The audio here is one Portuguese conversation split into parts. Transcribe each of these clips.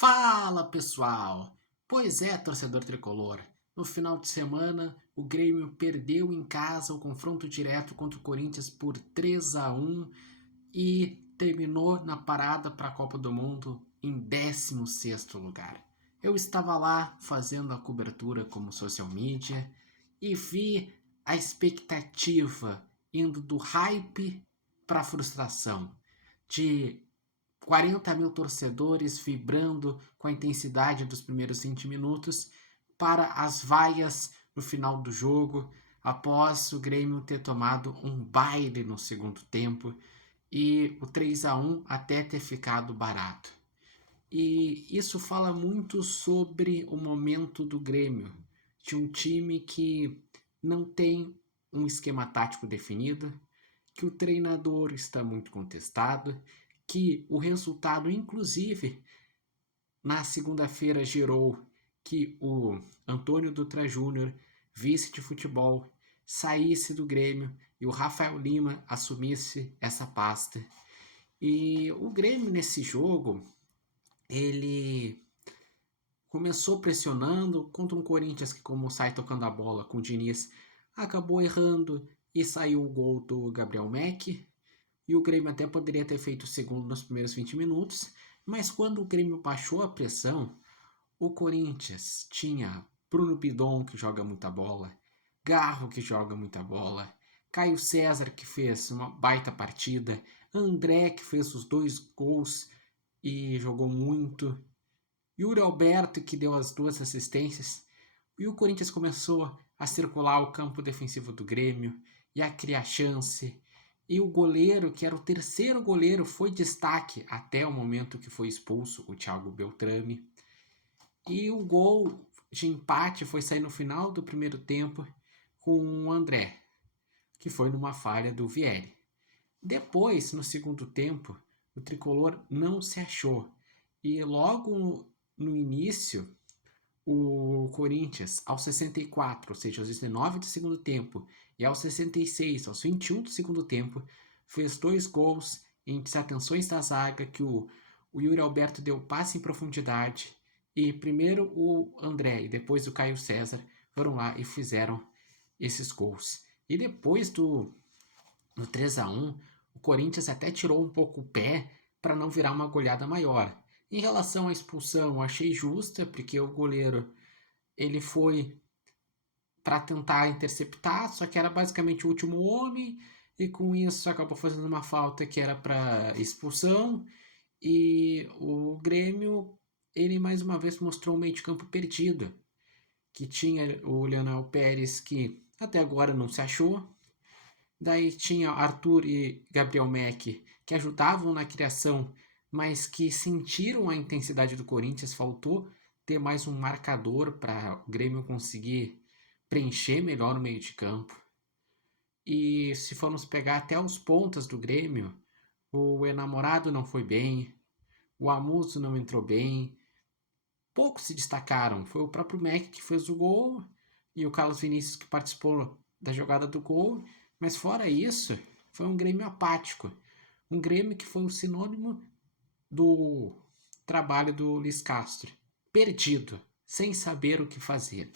Fala pessoal! Pois é, torcedor tricolor. No final de semana, o Grêmio perdeu em casa o confronto direto contra o Corinthians por 3-1 e terminou na parada para a Copa do Mundo em 16º lugar. Eu estava lá fazendo a cobertura como social media e vi a expectativa indo do hype para a frustração, de 40 mil torcedores vibrando com a intensidade dos primeiros 20 minutos para as vaias no final do jogo, após o Grêmio ter tomado um baile no segundo tempo e o 3-1 até ter ficado barato. E isso fala muito sobre o momento do Grêmio, de um time que não tem um esquema tático definido, que o treinador está muito contestado, que o resultado, inclusive, na segunda-feira gerou que o Antônio Dutra Júnior, vice de futebol, saísse do Grêmio e o Rafael Lima assumisse essa pasta. E o Grêmio nesse jogo, ele começou pressionando contra um Corinthians que, como sai tocando a bola com o Diniz, acabou errando e saiu o gol do Gabriel Mack. E o Grêmio até poderia ter feito o segundo nos primeiros 20 minutos, mas quando o Grêmio baixou a pressão, o Corinthians tinha Bruno Pidon, que joga muita bola, Garro, que joga muita bola, Caio César, que fez uma baita partida, André, que fez os 2 gols e jogou muito, Yuri Alberto, que deu as 2 assistências, e o Corinthians começou a circular o campo defensivo do Grêmio e a criar chance. E o goleiro, que era o terceiro goleiro, foi destaque até o momento que foi expulso o Thiago Beltrame. E o gol de empate foi sair no final do primeiro tempo com o André, que foi numa falha do Vieri. Depois, no segundo tempo, o tricolor não se achou. E logo no início, o Corinthians, aos 64, ou seja, aos 19 do segundo tempo, e aos 66, aos 21 do segundo tempo, fez 2 gols em desatenções da zaga, que o Yuri Alberto deu passe em profundidade, e primeiro o André e depois o Caio César foram lá e fizeram esses gols. E depois do 3-1, o Corinthians até tirou um pouco o pé para não virar uma goleada maior. Em relação à expulsão, eu achei justa, porque o goleiro ele foi para tentar interceptar, só que era basicamente o último homem, e com isso acabou fazendo uma falta que era para expulsão, e o Grêmio, ele mais uma vez mostrou um meio de campo perdido, que tinha o Leonel Pérez, que até agora não se achou, daí tinha Arthur e Gabriel Mack, que ajudavam na criação, mas que sentiram a intensidade do Corinthians, faltou ter mais um marcador para o Grêmio conseguir preencher melhor o meio de campo. E se formos pegar até os pontas do Grêmio, o Enamorado não foi bem, o Amuso não entrou bem, poucos se destacaram. Foi o próprio Mack que fez o gol e o Carlos Vinícius que participou da jogada do gol, mas fora isso, foi um Grêmio apático. Um Grêmio que foi o sinônimo do trabalho do Luiz Castro. Perdido, sem saber o que fazer.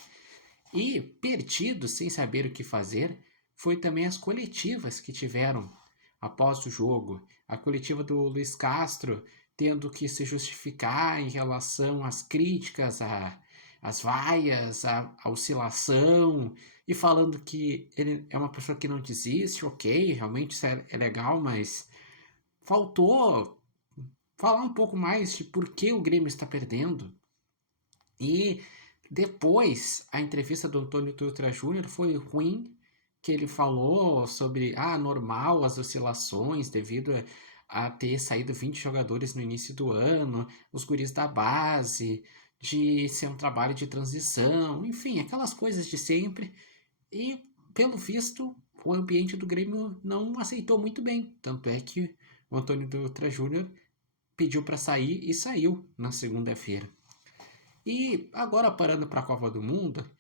E perdido, sem saber o que fazer, foi também as coletivas que tiveram após o jogo. A coletiva do Luiz Castro tendo que se justificar em relação às críticas, às vaias, à oscilação, e falando que ele é uma pessoa que não desiste, ok, realmente isso é legal, mas faltou falar um pouco mais de por que o Grêmio está perdendo. E depois, a entrevista do Antônio Dutra Júnior foi ruim, que ele falou sobre normal as oscilações devido a ter saído 20 jogadores no início do ano, os guris da base, de ser um trabalho de transição, enfim, aquelas coisas de sempre. E, pelo visto, o ambiente do Grêmio não aceitou muito bem. Tanto é que o Antônio Dutra Júnior pediu para sair e saiu na segunda-feira. E agora, parando para a Copa do Mundo,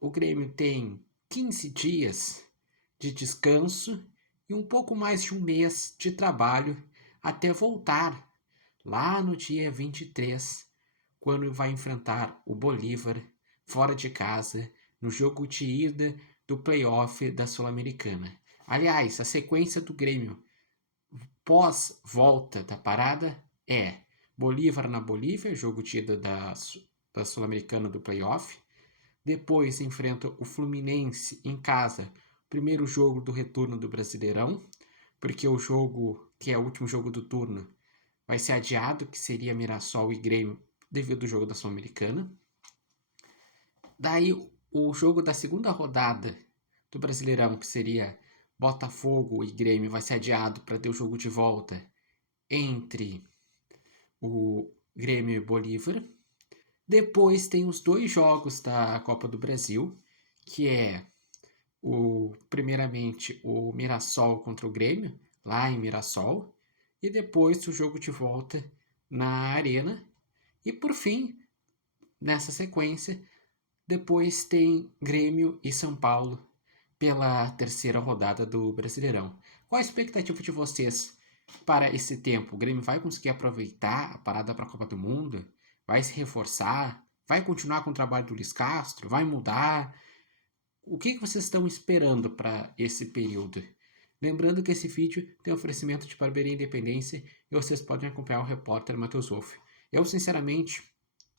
o Grêmio tem 15 dias de descanso e um pouco mais de um mês de trabalho até voltar lá no dia 23 quando vai enfrentar o Bolívar fora de casa no jogo de ida do playoff da Sul-Americana. Aliás, a sequência do Grêmio pós-volta da parada é Bolívar na Bolívia, jogo de ida da Sul-Americana do playoff. Depois enfrenta o Fluminense em casa, primeiro jogo do retorno do Brasileirão, porque o jogo, que é o último jogo do turno, vai ser adiado, que seria Mirassol e Grêmio, devido ao jogo da Sul-Americana. Daí o jogo da segunda rodada do Brasileirão, que seria Botafogo e Grêmio, vai ser adiado para ter o jogo de volta entre o Grêmio e Bolívar. Depois tem os 2 jogos da Copa do Brasil, que é primeiramente o Mirassol contra o Grêmio, lá em Mirassol, e depois o jogo de volta na Arena. E por fim, nessa sequência, depois tem Grêmio e São Paulo pela terceira rodada do Brasileirão. Qual a expectativa de vocês para esse tempo? O Grêmio vai conseguir aproveitar a parada para a Copa do Mundo? Vai se reforçar? Vai continuar com o trabalho do Luiz Castro? Vai mudar? O que vocês estão esperando para esse período? Lembrando que esse vídeo tem oferecimento de barbearia Independência e vocês podem acompanhar o repórter Matheus Wolff. Eu, sinceramente,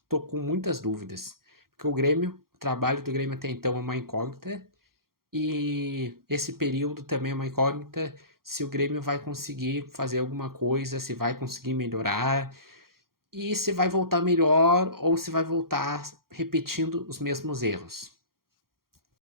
estou com muitas dúvidas, porque o trabalho do Grêmio até então é uma incógnita, e esse período também é uma incógnita se o Grêmio vai conseguir fazer alguma coisa, se vai conseguir melhorar, e se vai voltar melhor ou se vai voltar repetindo os mesmos erros.